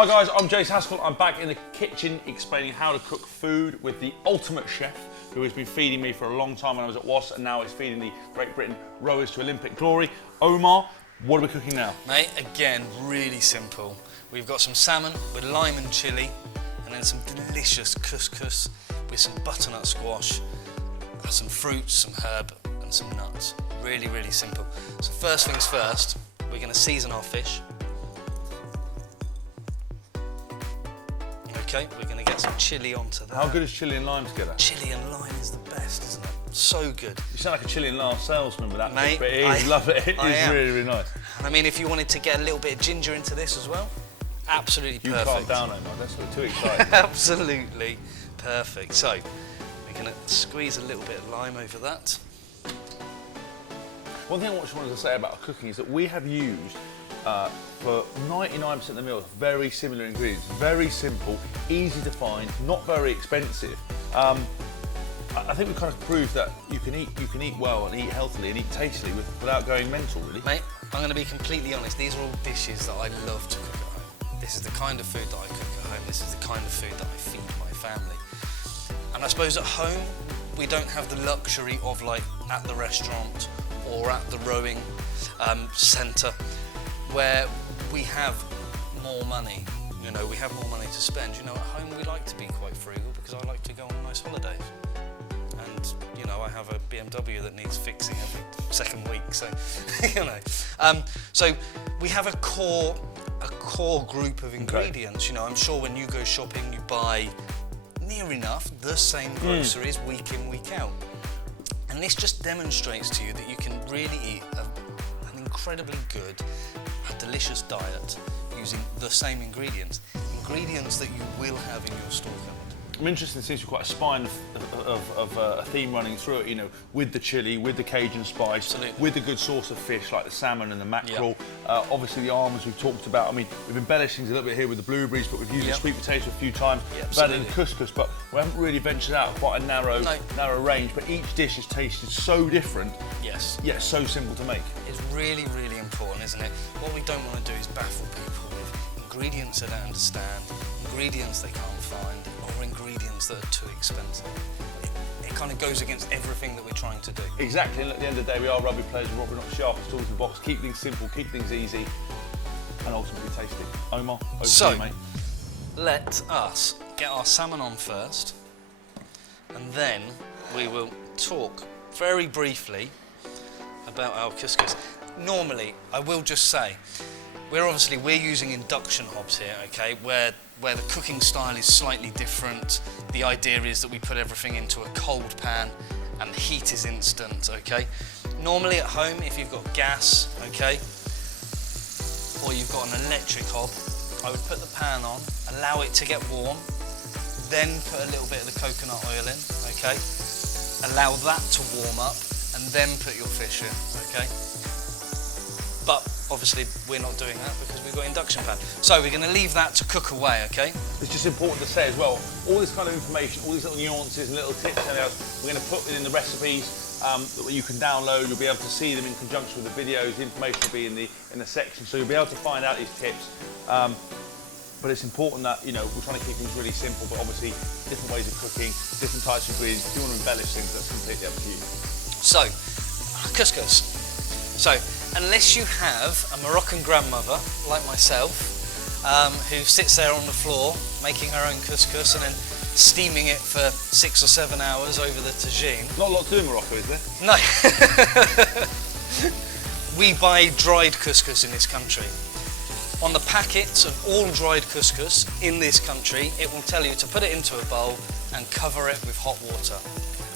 Hi guys, I'm Haskell. I'm back in the kitchen explaining how to cook food with the ultimate chef who has been feeding me for a long time when I was at WAS and now is feeding the Great Britain rowers to Olympic glory. Omar, what are we cooking now? Mate, again, really simple. We've got some salmon with lime and chilli and then some delicious couscous with some butternut squash, some fruits, some herb and some nuts. Really, really simple. So first things first, we're going to season our fish. Okay, we're going to get some chilli onto that. How good is chilli and lime together? Chilli and lime is the best, isn't it? So good. You sound like a chilli and lime salesman with that, mate. But I love it. It is really, really nice. And I mean, if you wanted to get a little bit of ginger into this as well, absolutely perfect. You calm down, Omar. That's too exciting. Absolutely perfect. So we're going to squeeze a little bit of lime over that. One thing I just wanted to say about cooking is that we have used for 99% of the meals very similar ingredients. Very simple, easy to find, not very expensive. I think we kind of proved that you can eat well and eat healthily and eat tastily without going mental, really. Mate, I'm going to be completely honest. These are all dishes that I love to cook at home. This is the kind of food that I cook at home. This is the kind of food that I feed my family. And I suppose at home we don't have the luxury of like at the restaurant or at the rowing centre where we have more money. You know, we have more money to spend. You know, at home we like to be quite frugal because I like to go on nice holidays. And, you know, I have a BMW that needs fixing every second week, so, you know. So we have a core group of ingredients. You know, I'm sure when you go shopping you buy near enough the same groceries week in, week out. And this just demonstrates to you that you can really eat an incredibly good, delicious diet using the same ingredients that you will have in your store cupboard. I'm interested, since you've quite a spine of a theme running through it, you know, with the chilli, with the Cajun spice, absolutely, with the good source of fish like the salmon and the mackerel, yep. Obviously the almonds we've talked about. I mean, we've embellished things a little bit here with the blueberries, but we've used yep. the sweet potato a few times, yep, that in couscous, but we haven't really ventured out quite a narrow range, but each dish is tasted so different, yes, yet so simple to make. It's really, really important, isn't it? What we don't want to do is baffle people with ingredients they don't understand, ingredients they can't find, or ingredients that are too expensive. It kind of goes against everything that we're trying to do. Exactly, and at the end of the day we are rugby players, we're not sharpest tools in the box. Keep things simple, keep things easy, and ultimately tasty. Omar, over to you, mate. Let us get our salmon on first, and then we will talk very briefly about our couscous. Normally, I will just say, we're using induction hobs here, okay, where the cooking style is slightly different. The idea is that we put everything into a cold pan and the heat is instant, okay? Normally at home, if you've got gas, okay, or you've got an electric hob, I would put the pan on, allow it to get warm, then put a little bit of the coconut oil in, okay? Allow that to warm up, and then put your fish in, okay? But obviously we're not doing that because we've got induction pan. So we're going to leave that to cook away, okay? It's just important to say as well, all this kind of information, all these little nuances and little tips and everything else, we're going to put within the recipes that you can download. You'll be able to see them in conjunction with the videos. The information will be in the section, so you'll be able to find out these tips. But it's important that, you know, we're trying to keep things really simple, but obviously different ways of cooking, different types of ingredients. If you want to embellish things, that's completely up to you. So, couscous. So, unless you have a Moroccan grandmother, like myself, who sits there on the floor making her own couscous and then steaming it for 6 or 7 hours over the tagine. Not a lot to do in Morocco, is there? No. We buy dried couscous in this country. On the packets of all dried couscous in this country, it will tell you to put it into a bowl and cover it with hot water.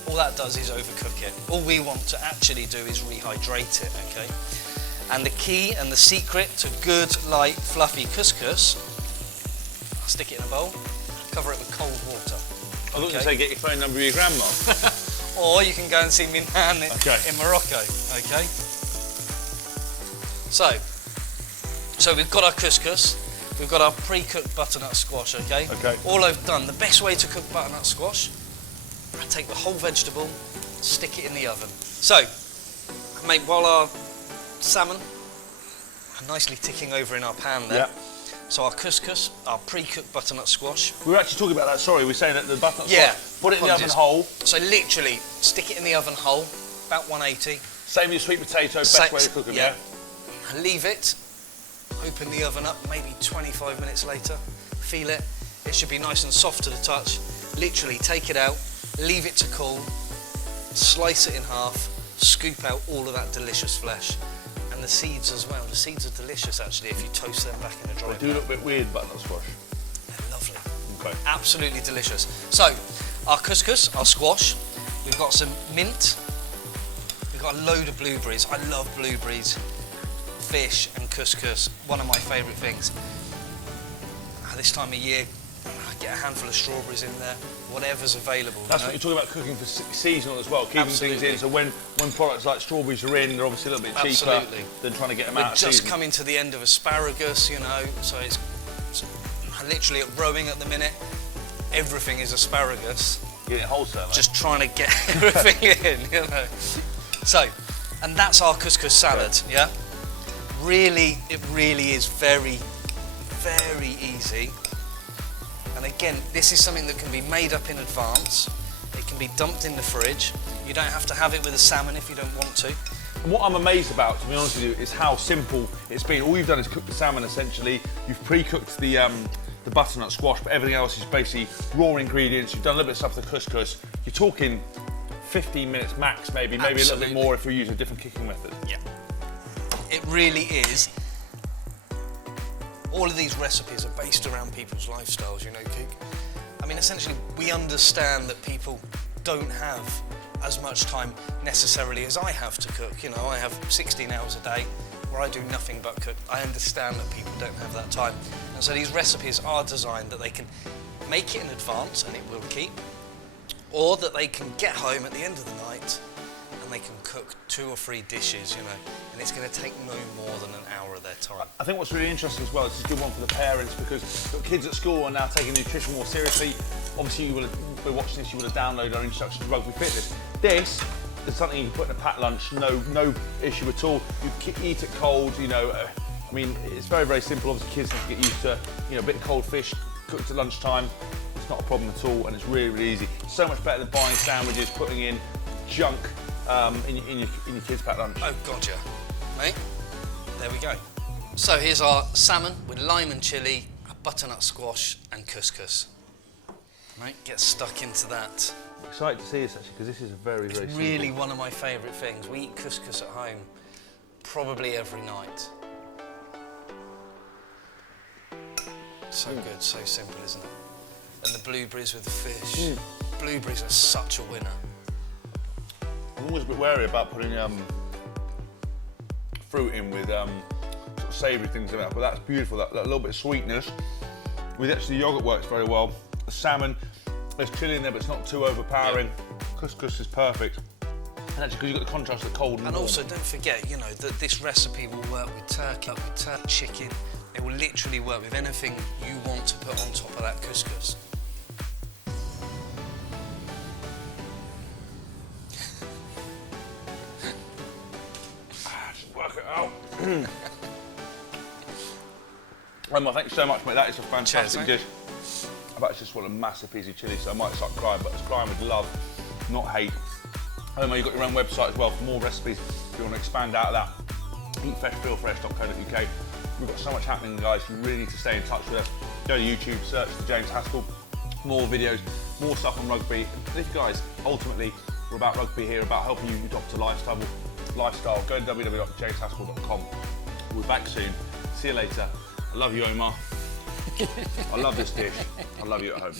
All that does is overcook it. All we want to actually do is rehydrate it, okay? And the key and the secret to good, light, fluffy couscous, stick it in a bowl, cover it with cold water. I was going to say get your phone number of your grandma. Or you can go and see me nan in Morocco, okay? So we've got our couscous, we've got our pre-cooked butternut squash, okay? Okay. All I've done, the best way to cook butternut squash, I take the whole vegetable, stick it in the oven. So, mate, while our salmon are nicely ticking over in our pan there, So our couscous, our pre-cooked butternut squash. We were actually talking about that, sorry, we were saying that the butternut Yeah. squash, put it in the oven hole. So literally, stick it in the oven hole, about 180. Same as sweet potato, best way to cook them, yeah? And leave it, open the oven up, maybe 25 minutes later, feel it. It should be nice and soft to the touch. Literally take it out, leave it to cool, slice it in half, scoop out all of that delicious flesh. And the seeds as well. The seeds are delicious actually if you toast them back in a dry pan. They do look a bit weird, butternut squash. They're lovely. Okay. Absolutely delicious. So, our couscous, our squash, we've got some mint, we've got a load of blueberries. I love blueberries, fish and couscous, one of my favourite things. This time of year, I get a handful of strawberries in there, whatever's available. That's what you're talking about, cooking for seasonal as well, keeping things in. So when products like strawberries are in, they're obviously a little bit cheaper than trying to get them out of season. We're just coming to the end of asparagus, you know, so it's literally at rowing at the minute. Everything is asparagus. Getting it wholesale, Just trying to get everything in, you know. So, and that's our couscous salad, yeah? Really, it really is very, very easy. And again, this is something that can be made up in advance. It can be dumped in the fridge. You don't have to have it with a salmon if you don't want to. And what I'm amazed about, to be honest with you, is how simple it's been. All you've done is cook the salmon essentially. You've pre-cooked the butternut squash, but everything else is basically raw ingredients. You've done a little bit of stuff with the couscous. You're talking 15 minutes max, maybe a little bit more if we use a different cooking method. Yeah. It really is. All of these recipes are based around people's lifestyles, you know, Cook. I mean, essentially, we understand that people don't have as much time necessarily as I have to cook. You know, I have 16 hours a day where I do nothing but cook. I understand that people don't have that time. And so these recipes are designed that they can make it in advance and it will keep, or that they can get home at the end of the night and they can cook 2 or 3 dishes, you know, and it's going to take no more than an hour of their time. I think what's really interesting as well, this is a good one for the parents because kids at school are now taking nutrition more seriously. Obviously, you will have, we're watching this, you would have downloaded our introduction to Rugby Fitness. This is something you can put in a packed lunch, no issue at all. You can eat it cold, you know. I mean, it's very, very simple. Obviously, kids have to get used to, you know, a bit of cold fish cooked at lunchtime. It's not a problem at all, and it's really, really easy. So much better than buying sandwiches, putting in junk in your kids' packed lunch. Oh God, yeah. Mate, there we go. So here's our salmon with lime and chilli, a butternut squash and couscous. Mate, get stuck into that. I'm excited to see this actually, because this is a very, very simple. Really one of my favourite things. We eat couscous at home probably every night. So good, so simple, isn't it? And the blueberries with the fish. Blueberries are such a winner. I'm always a bit wary about putting fruit in with sort of savoury things like that, but that's beautiful, that little bit of sweetness. With actually the yoghurt works very well. The salmon, there's chilli in there, but it's not too overpowering. Yeah. Couscous is perfect. And actually, because you've got the contrast of cold and warm. Also, don't forget, you know, that this recipe will work with turkey, chicken. It will literally work with anything you want to put on top of that couscous. Work it out. Emma, thanks so much, mate. That is a fantastic dish. I've actually just wanted a massive piece of chilli, so I might start crying, but it's crying with love, not hate. Emma, you've got your own website as well for more recipes if you want to expand out of that. eatfreshfeelfresh.co.uk. We've got so much happening, guys. You really need to stay in touch with us. Go to YouTube, search for James Haskell. More videos, more stuff on rugby. This, guys, ultimately, we're about rugby here, about helping you adopt a lifestyle. Go to www.jameshaskell.com. We'll be back soon. See you later. I love you, Omar. I love this dish. I love you at home.